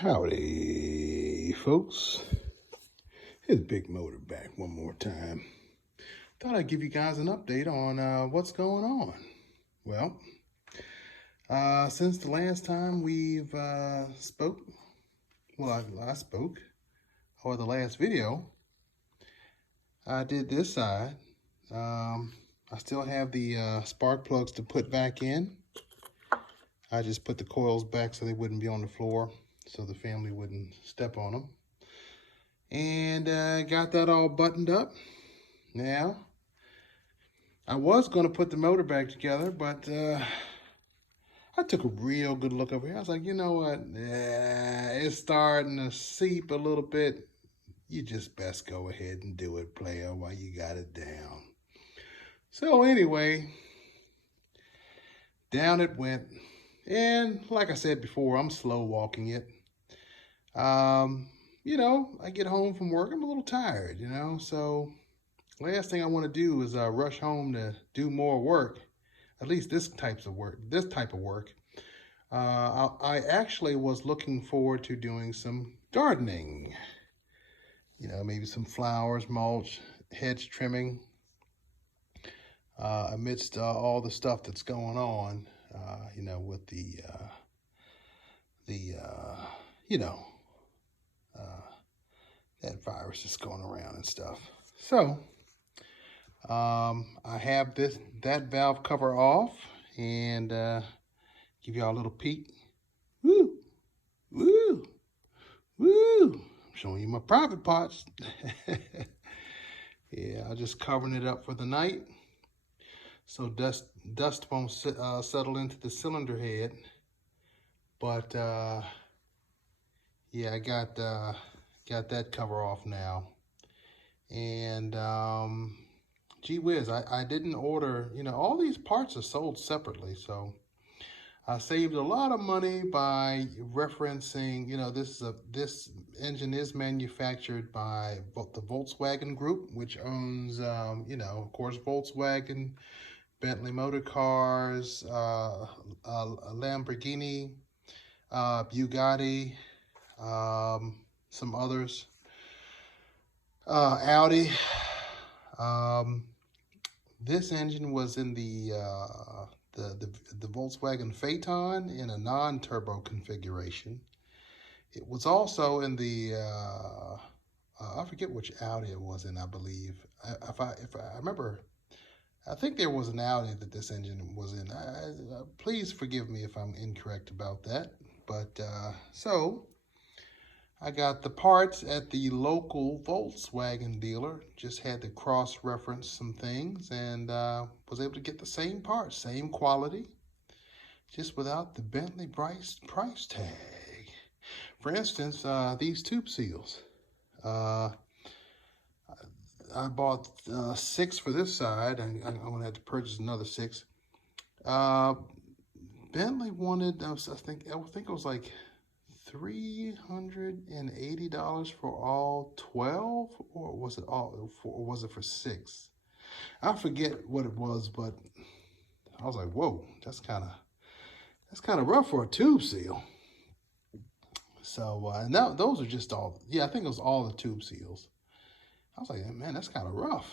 Howdy, folks. It's Big Motor back one more time. Thought I'd give you guys an update on what's going on. Well, since the last time we've spoke, I spoke, or the last video, I did this side. I still have the spark plugs to put back in. I just put the coils back so they wouldn't be on the floor, so the family wouldn't step on them. And got that all buttoned up. Now, I was going to put the motor back together, but I took a real good look over here. I was like, you know what? It's starting to seep a little bit. You just best go ahead and do it, player, while you got it down. So anyway, down it went. And like I said before, I'm slow walking it. You know, I get home from work, I'm a little tired, so last thing I want to do is rush home to do more work, at least this type of work. I actually was looking forward to doing some gardening, maybe some flowers, mulch, hedge trimming, amidst all the stuff that's going on, with that virus is going around and stuff. So I have that valve cover off and give y'all a little peek. Woo, woo, woo! I'm showing you my private parts. Yeah, I'm just covering it up for the night so dust won't settle into the cylinder head. But yeah, I got that cover off now. And gee whiz, I didn't order, all these parts are sold separately, so I saved a lot of money by referencing, this engine is manufactured by the Volkswagen Group, which owns, of course, Volkswagen, Bentley Motor Cars, Lamborghini, Bugatti, some others, Audi. This engine was in the Volkswagen Phaeton in a non-turbo configuration. It was also in the I forget which Audi it was in. I believe if I remember, I think there was an Audi that this engine was in. Please forgive me if I'm incorrect about that. But so I got the parts at the local Volkswagen dealer, just had to cross-reference some things and was able to get the same parts, same quality, just without the Bentley price tag. For instance, these tube seals. I bought 6 for this side, and I'm going to have to purchase another 6. Bentley wanted, I think it was like $380 for all 12, or was it for 6? I forget what it was, but I was like, whoa, that's kind of rough for a tube seal. So now those are just all, I think it was all the tube seals. I was like, man, that's kind of rough.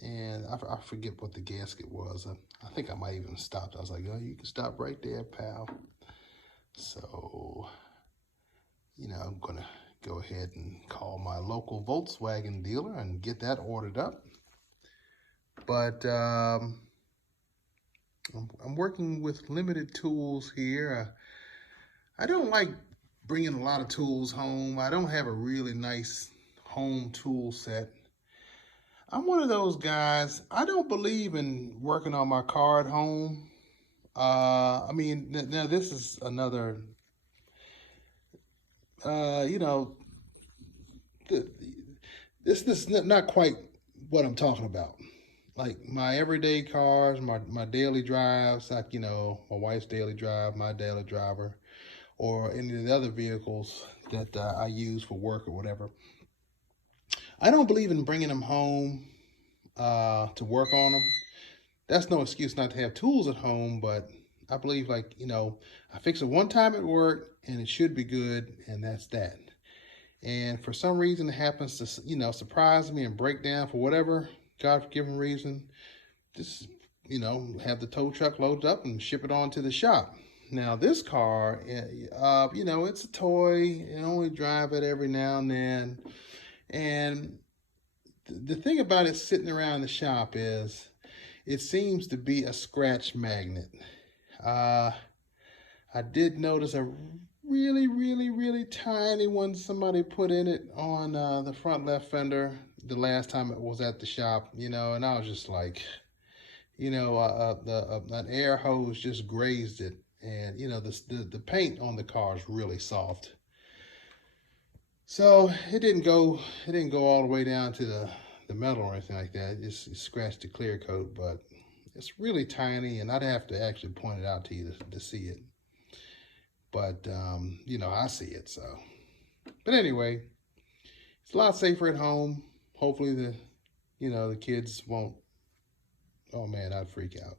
And I forget what the gasket was. I think I might even stopped. I was like, oh, you can stop right there, pal. So I'm going to go ahead and call my local Volkswagen dealer and get that ordered up. But I'm working with limited tools here. I don't like bringing a lot of tools home. I don't have a really nice home tool set. I'm one of those guys, I don't believe in working on my car at home. I mean, now this is another, this is not quite what I'm talking about. Like my everyday cars, my daily drives, like, my wife's daily drive, my daily driver, or any of the other vehicles that I use for work or whatever. I don't believe in bringing them home to work on them. That's no excuse not to have tools at home, but I believe, like, you know, I fix it one time at work and it should be good, and that's that. And for some reason, it happens to, you know, surprise me and break down for whatever God-given reason. Just, you know, have the tow truck loaded up and ship it on to the shop. Now, this car, you know, it's a toy. You only drive it every now and then. And the thing about it sitting around the shop is it seems to be a scratch magnet. I did notice a really tiny one somebody put in it on the front left fender the last time it was at the shop, you know, and I was just like, you know, an air hose just grazed it, and you know, the paint on the car is really soft, so it didn't go all the way down to the metal or anything like that. It just scratched the clear coat, but it's really tiny, and I'd have to actually point it out to you to see it. But you know, I see it. So, but anyway, it's a lot safer at home. Hopefully the kids won't. Oh man, I'd freak out.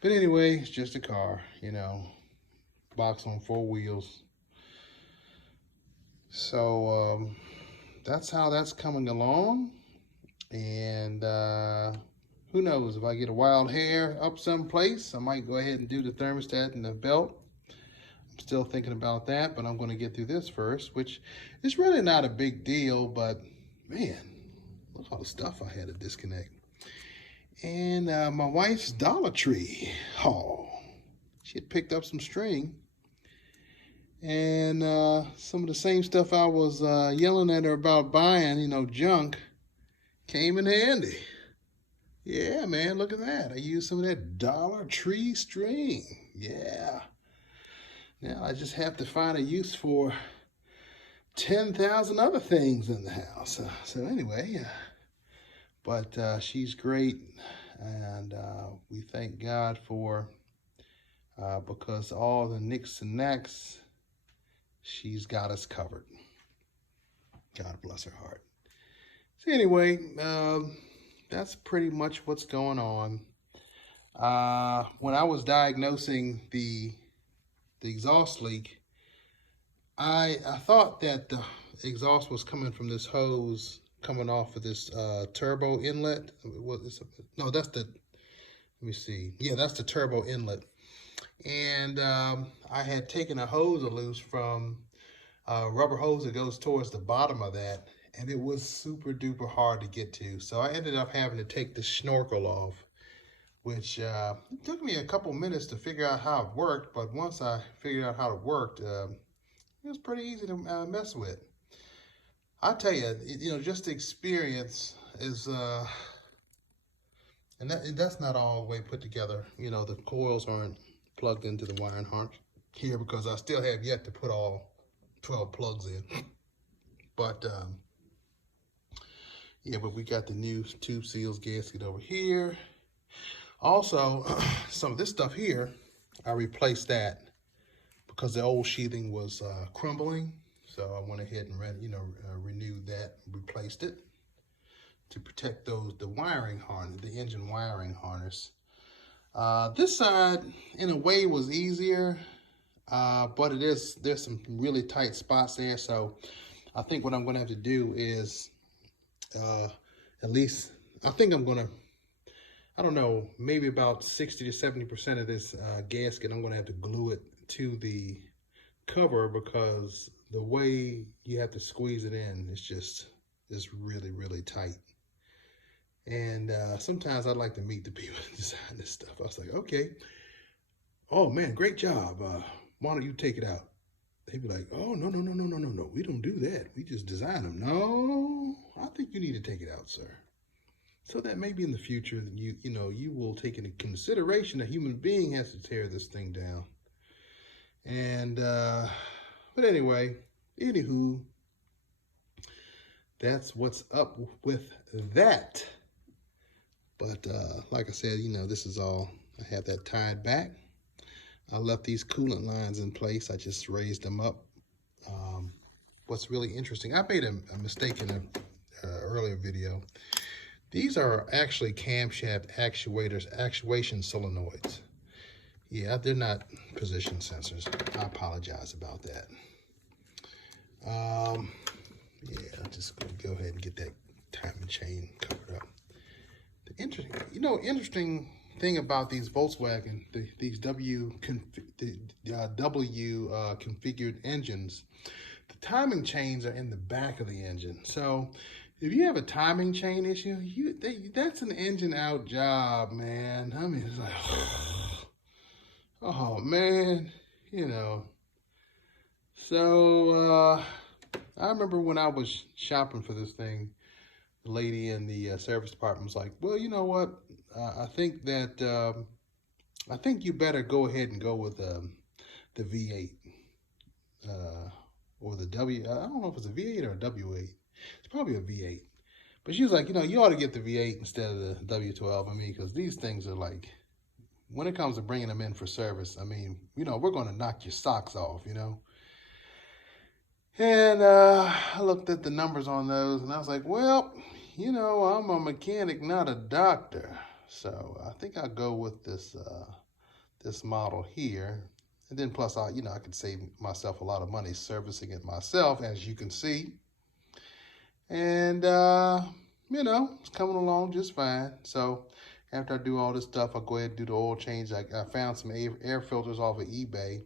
But anyway, it's just a car, you know, box on 4 wheels. So that's how that's coming along. And who knows, if I get a wild hair up someplace, I might go ahead and do the thermostat and the belt. I'm still thinking about that, but I'm going to get through this first, which is really not a big deal, but man, look at all the stuff I had to disconnect. And my wife's Dollar Tree haul. She had picked up some string, and some of the same stuff I was yelling at her about buying, you know, junk, came in handy. Yeah, man, look at that. I used some of that Dollar Tree string. Yeah. Now I just have to find a use for 10,000 other things in the house. So anyway, but she's great, and we thank God for, because all the nicks and knacks, she's got us covered. God bless her heart. So anyway, that's pretty much what's going on. When I was diagnosing the exhaust leak, I thought that the exhaust was coming from this hose coming off of this turbo inlet. No, that's the, let me see. Yeah, that's the turbo inlet. And I had taken a hose loose from a rubber hose that goes towards the bottom of that, and it was super duper hard to get to. So I ended up having to take the snorkel off, which it took me a couple minutes to figure out how it worked, but once I figured out how it worked, it was pretty easy to mess with. I tell you, you know, just the experience is, and that's not all the way put together. You know, the coils aren't plugged into the wiring harness here because I still have yet to put all 12 plugs in. But yeah, but we got the new tube seals gasket over here. Also, some of this stuff here, I replaced that because the old sheathing was crumbling. So I went ahead and renewed that, replaced it to protect the wiring harness, the engine wiring harness. This side, in a way, was easier, but there's some really tight spots there. So I think what I'm going to have to do is, at least, I think I'm going to, I don't know, maybe about 60 to 70% of this gasket, I'm going to have to glue it to the cover, because the way you have to squeeze it in is really tight. And sometimes I'd like to meet the people that design this stuff. I was like, okay, oh man, great job. Why don't you take it out? They'd be like, oh, no, we don't do that. We just design them. No, I think you need to take it out, sir. So that maybe in the future, you will take into consideration a human being has to tear this thing down. And, but anyway, anywho, that's what's up with that. But like I said, this is all, I have that tied back. I left these coolant lines in place. I just raised them up. What's really interesting, I made a mistake in an earlier video. These are actually camshaft actuation solenoids. Yeah, they're not position sensors. I apologize about that. Yeah, I'm just going to go ahead and get that timing chain covered up. The interesting thing about these Volkswagen, these W configured engines, the timing chains are in the back of the engine. So if you have a timing chain issue, that's an engine out job, man. I mean, it's like, oh man, you know. So I remember when I was shopping for this thing, the lady in the service department was like, well, you know what? I think you better go ahead and go with the V8 or the W. I don't know if it's a V8 or a W8. It's probably a V8. But she was like, you ought to get the V8 instead of the W12. I mean, because these things are like, when it comes to bringing them in for service, I mean, we're going to knock your socks off, And I looked at the numbers on those, and I was like, well, I'm a mechanic, not a doctor. So I think I'll go with this this model here. And then plus, I could save myself a lot of money servicing it myself, as you can see. And, it's coming along just fine. So after I do all this stuff, I'll go ahead and do the oil change. I found some air filters off of eBay.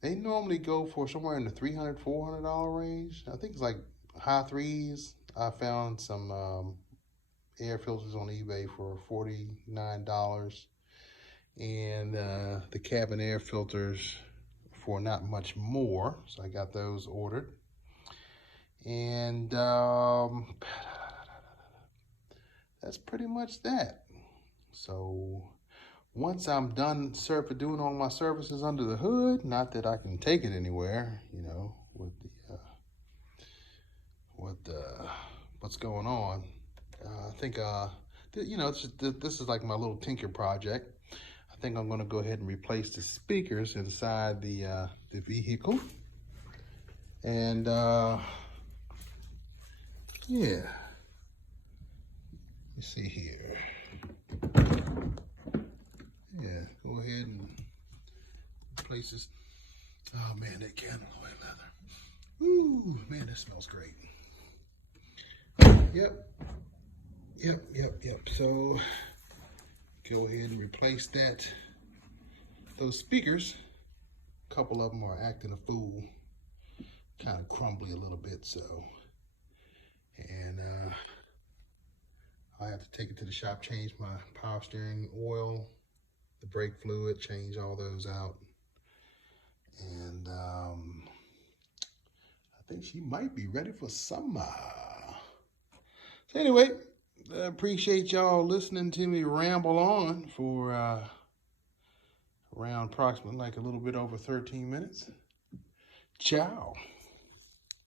They normally go for somewhere in the $300, $400 range. I think it's like high threes. I found some air filters on eBay for $49. And the cabin air filters for not much more. So I got those ordered. And that's pretty much that. So once I'm done doing all my services under the hood, not that I can take it anywhere, with what's going on. I think this is like my little tinker project. I think I'm going to go ahead and replace the speakers inside the vehicle, and yeah. Let's see here. Yeah, go ahead and replace this. Oh man, that candle oil leather. Ooh, man, that smells great. Yep. So go ahead and replace those speakers. A couple of them are acting a fool, kind of crumbly a little bit. So, and I have to take it to the shop, change my power steering oil, the brake fluid, change all those out. And I think she might be ready for summer. So anyway, I appreciate y'all listening to me ramble on for around approximately like a little bit over 13 minutes. Ciao.